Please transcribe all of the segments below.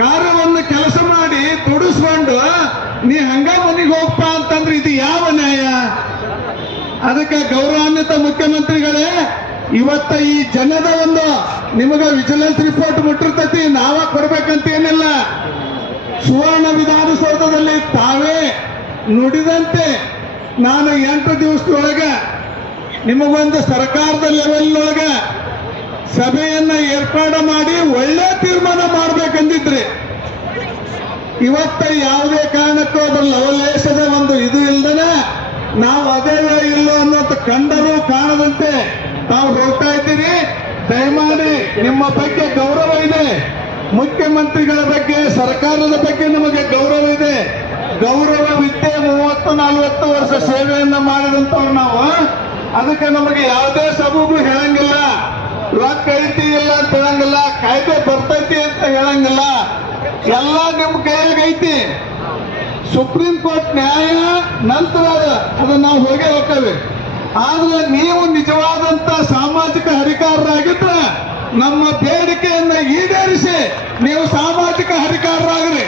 ಕಾರ್ಯವನ್ನು ಕೆಲಸ ಮಾಡಿ ತೊಡಸ್ಕೊಂಡು, ನೀ ಹಂಗ ಮನೆಗೆ ಹೋಗ್ಪ ಅಂತಂದ್ರೆ ಇದು ಯಾವ ನ್ಯಾಯ? ಅದಕ್ಕೆ ಗೌರವಾನ್ವಿತ ಮುಖ್ಯಮಂತ್ರಿಗಳೇ, ಇವತ್ತ ಈ ಜನದ ಒಂದು ನಿಮಗ ವಿಜಿಲೆನ್ಸ್ ರಿಪೋರ್ಟ್ ಮುಟ್ಟಿರ್ತೈತಿ ನಾವ ಕೊಡ್ಬೇಕಂತ ಏನಿಲ್ಲ ಸುವರ್ಣ ವಿಧಾನಸೌಧದಲ್ಲಿ ತಾವೇ ನುಡಿದಂತೆ ನಾನು ಎಂಟು ದಿವಸದೊಳಗ ನಿಮಗೊಂದು ಸರ್ಕಾರದ ಲೆವೆಲ್ ಒಳಗ ಸಭೆಯನ್ನ ಏರ್ಪಾಡು ಮಾಡಿ ಒಳ್ಳೆ ತೀರ್ಮಾನ ಮಾಡ್ಬೇಕಂದಿದ್ರಿ ಇವತ್ತ ಯಾವುದೇ ಕಾರಣಕ್ಕೂ ಅದ್ರ ಲವಲೇಶದ ಒಂದು ಇದು ಇಲ್ದನೆ ನಾವು ಅದೇ ಇಲ್ಲ ಅನ್ನೋದು ಕಂಡರೂ ಕಾಣದಂತೆ ತಾವು ಹೋಗ್ತಾ ಇದ್ದೀರಿ. ದಯಮಾಡಿ ನಿಮ್ಮ ಬಗ್ಗೆ ಗೌರವ ಇದೆ. ಮುಖ್ಯಮಂತ್ರಿಗಳ ಬಗ್ಗೆ, ಸರ್ಕಾರದ ಬಗ್ಗೆ ನಮಗೆ ಗೌರವ ಇದೆ. ಗೌರವ ಗೌರವವಿದ್ದೆ ಮೂವತ್ತು, ನಲವತ್ತು ವರ್ಷ ಸೇವೆಯನ್ನ ಮಾಡಿದಂತವ್ರು ನಾವು. ಅದಕ್ಕೆ ನಮಗೆ ಯಾವುದೇ ಸಬೂಬು ಹೇಳಂಗಿಲ್ಲ. ರೊಕ್ಕ ಐತಿ ಇಲ್ಲ ಅಂತ ಹೇಳಂಗಿಲ್ಲ, ಕಾಯ್ದೆ ಬರ್ತೈತಿ ಅಂತ ಹೇಳಂಗಿಲ್ಲ. ಎಲ್ಲ ನಿಮ್ಮ ಕೈಯಾಗ ಐತಿ. ಸುಪ್ರೀಂ ಕೋರ್ಟ್ ನ್ಯಾಯ ನಂತರ ಅದ ಅದನ್ನ ನಾವು ಹೋಗೇ ಹೋಗ್ತೇವೆ. ಆದ್ರೆ ನೀವು ನಿಜವಾದಂತ ಸಾಮಾಜಿಕ ಹರಿಕಾರರಾಗಿದ್ರೆ ನಮ್ಮ ಬೇಡಿಕೆಯನ್ನ ಈಡೇರಿಸಿ ನೀವು ಸಾಮಾಜಿಕ ಹರಿಕಾರರಾಗ್ರಿ.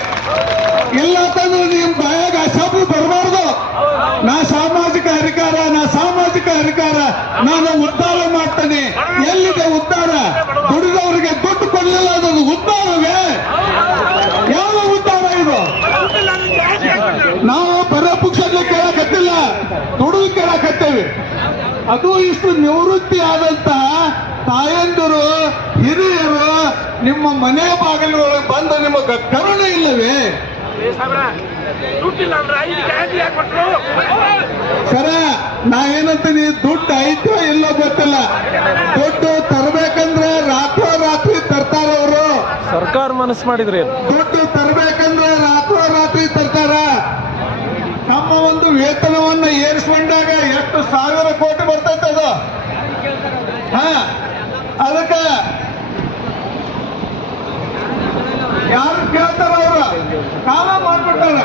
ಇಲ್ಲ ಅಂತಂದ್ರೆ ನಿಮ್ ಬಾಯಾಗ ಶಬ್ದ ಬರಬಾರ್ದು. ನಾ ಸಾಮಾಜಿಕ ಹರಿಕಾರ, ನಾ ಸಾಮಾಜಿಕ ಹರಿಕಾರ, ನಾನು ಉದ್ಧಾರ ಅದು ಇಷ್ಟು ನಿವೃತ್ತಿ ಆದಂತಹ ತಾಯಂದಿರು ಹಿರಿಯರು ನಿಮ್ಮ ಮನೆ ಬಾಗಿಲೊಳಗೆ ಬಂದು ನಿಮಗೆ ಕರುಣೆ ಇಲ್ಲವೇ? ಸರ ನಾ ಏನಂತೀನಿ ದುಡ್ಡು ಐತೋ ಇಲ್ಲೋ ಗೊತ್ತಿಲ್ಲ. ದುಡ್ಡು ತರಬೇಕಂದ್ರೆ ರಾತ್ರೋ ರಾತ್ರಿ ತರ್ತಾರ ಅವರು. ಸರ್ಕಾರ ಮನಸ್ಸು ಮಾಡಿದ್ರೆ ದುಡ್ಡು ತರಬೇಕಂದ್ರೆ ರಾತ್ರೋ ರಾತ್ರಿ ತರ್ತಾರ ನಮ್ಮ ಒಂದು ವೇತನವನ್ನ ಏರಿಸ್ಕೊಂಡಾಗ ಎಷ್ಟು ಸಾವಿರ ಕೋಟಿ ಬರ್ತೈತೆ ಅದು ಹಾ ಅದಕ್ಕೆ ಯಾರು ಕೇಳ್ತಾರ ಅವ್ರ ಕಾಲ ಮಾಡ್ಬಿಡ್ತಾರ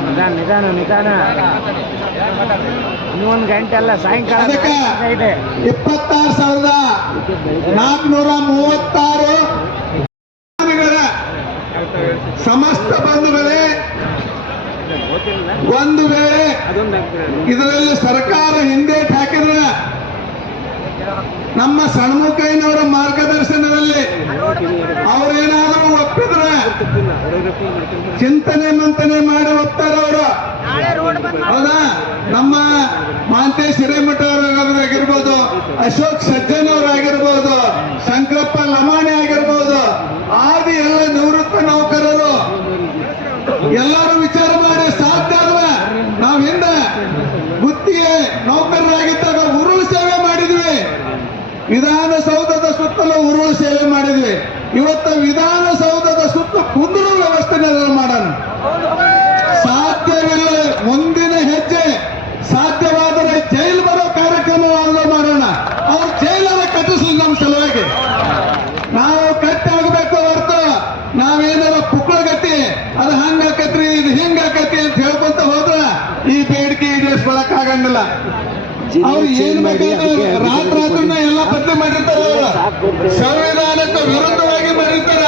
ನಿಧಾನ ನಿಧಾನ ನಿಧಾನ. ಇನ್ನೊಂದು ಗಂಟೆ ಅಲ್ಲ ಸಾಯಂಕಾಲ ಇದೆ. ಇಪ್ಪತ್ತಾರು ಸಾವಿರದ ನಾಲ್ಕುನೂರ ಮೂವತ್ತಾರು ಸಮಸ್ತ ಬಂಧುಗಳೇ ಒಂದು ವೇಳೆ ಇದರಲ್ಲಿ ಸರ್ಕಾರ ಹಿಂದೇಟ್ ಹಾಕಿದ್ರೆ ನಮ್ಮ ಸಣ್ಮುಖಯ್ಯನವರ ಮಾರ್ಗದರ್ಶನದಲ್ಲಿ ಅವರೇನಾದರೂ ಒಪ್ಪಿದ್ರೆ ಚಿಂತನೆ ಮಂಥನೆ ಮಾಡಿ ಒಪ್ತಾರ ಅವರು ಹೌದಾ ನಮ್ಮ ಮಾಂತೇಶ್ ಹಿರೇಮಠ ಅವರಾಗಿರ್ಬೋದು ಅಶೋಕ್ ಸಜ್ಜನ್ ಅವರಾಗಿರ್ಬೋದು ಶಂಕರಪ್ಪ ಲಮಾಣಿ ಆಗಿರ್ಬೋದು, ಆದಿ ಎಲ್ಲ ನಿವೃತ್ತ ನೌಕರರು. ಎಲ್ಲರೂ ವಿಚಾರ ಮಾಡಿ ಸಾಧ್ಯ ಅಲ್ವ ನಾವ್ ಹಿಂದೆ ಗುತ್ತಿಗೆ ನೌಕರರಾಗಿದ್ದಾಗ ಉರುಳು ಸೇವೆ ಮಾಡಿದ್ವಿ. ವಿಧಾನಸೌಧದ ಸುತ್ತಲೂ ಉರುಳು ಸೇವೆ ಮಾಡಿದ್ವಿ. ಇವತ್ತು ವಿಧಾನಸೌಧದ ಸುತ್ತ ಕುಂದರು ವ್ಯವಸ್ಥೆ ಮಾಡೋಣ. ಬೇಡಿಕೆ ಈಡೇರಿಸ್ಕೊಳಕ್ ಆಗಂಗಿಲ್ಲ. ಅವ್ರು ಏನ್ ಬೇಕಾದ್ರೆ ರಾತ್ರಿ ರಾತ್ರಿನ ಎಲ್ಲ ಬದಲಿ ಮಾಡಿರ್ತಾರ ಅವ್ರು. ಸಂವಿಧಾನಕ್ಕೆ ವಿರುದ್ಧವಾಗಿ ಮಾಡಿರ್ತಾರ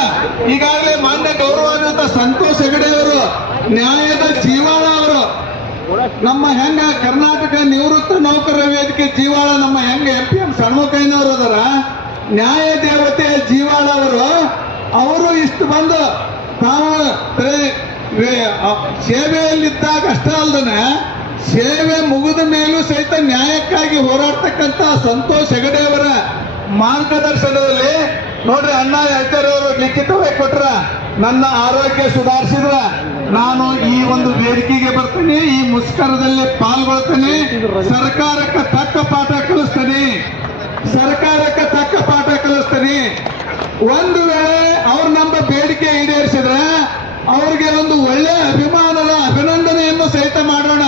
ಈಗಾಗಲೇ ಮಾನ್ಯ ಗೌರವಾನ್ವಿತ ಸಂತೋಷ್ ಹೆಗಡೆ ಅವರು ನ್ಯಾಯದ ಜೀವಾಳ ಅವರು. ನಮ್ಮ ಹೆಂಗ ಕರ್ನಾಟಕ ನಿವೃತ್ತ ನೌಕರರ ವೇದಿಕೆ ಜೀವಾಳ ನಮ್ಮ ಹೆಂಗ ಎಂ ಪಿ ಎಂ ಸಣ್ಮುಖಯ್ಯನವರು ಅದರ. ನ್ಯಾಯ ದೇವತೆ ಜೀವಾಳ ಅವರು. ಅವರು ಇಷ್ಟು ಬಂದು ತಾವು ಸೇವೆಯಲ್ಲಿದ್ದಾಗ ಅಷ್ಟೇ ಅಲ್ದನೆ ಸೇವೆ ಮುಗಿದ ಮೇಲೂ ಸಹಿತ ನ್ಯಾಯಕ್ಕಾಗಿ ಹೋರಾಡತಕ್ಕಂತ ಸಂತೋಷ್ ಹೆಗಡೆಯವರ ಮಾರ್ಗದರ್ಶನದಲ್ಲಿ ನೋಡ್ರಿ ಅಣ್ಣ ಅವರು ಲಿಖಿತವಾಗಿ ಕೊಟ್ರ, ನನ್ನ ಆರೋಗ್ಯ ಸುಧಾರಿಸಿದ್ರ, ನಾನು ಈ ಒಂದು ವೇದಿಕೆಗೆ ಬರ್ತೇನೆ, ಈ ಮುಷ್ಕರದಲ್ಲಿ ಪಾಲ್ಗೊಳ್ತೇನೆ, ಸರ್ಕಾರಕ್ಕೆ ತಕ್ಕ ಪಾಠ ಕಲಿಸ್ತೀನಿ, ಸರ್ಕಾರಕ್ಕೆ ತಕ್ಕ ಪಾಠ ಕಲಿಸ್ತೀನಿ. ಒಂದು ವೇಳೆ ಅವ್ರು ನಮ್ಮ ಬೇಡಿಕೆ ಈಡೇರಿಸಿದ್ರೆ, ಅವ್ರಿಗೆ ಒಂದು ಒಳ್ಳೆ ಅಭಿಮಾನದ ಅಭಿನಂದನೆಯನ್ನು ಸಹಿತ ಮಾಡೋಣ.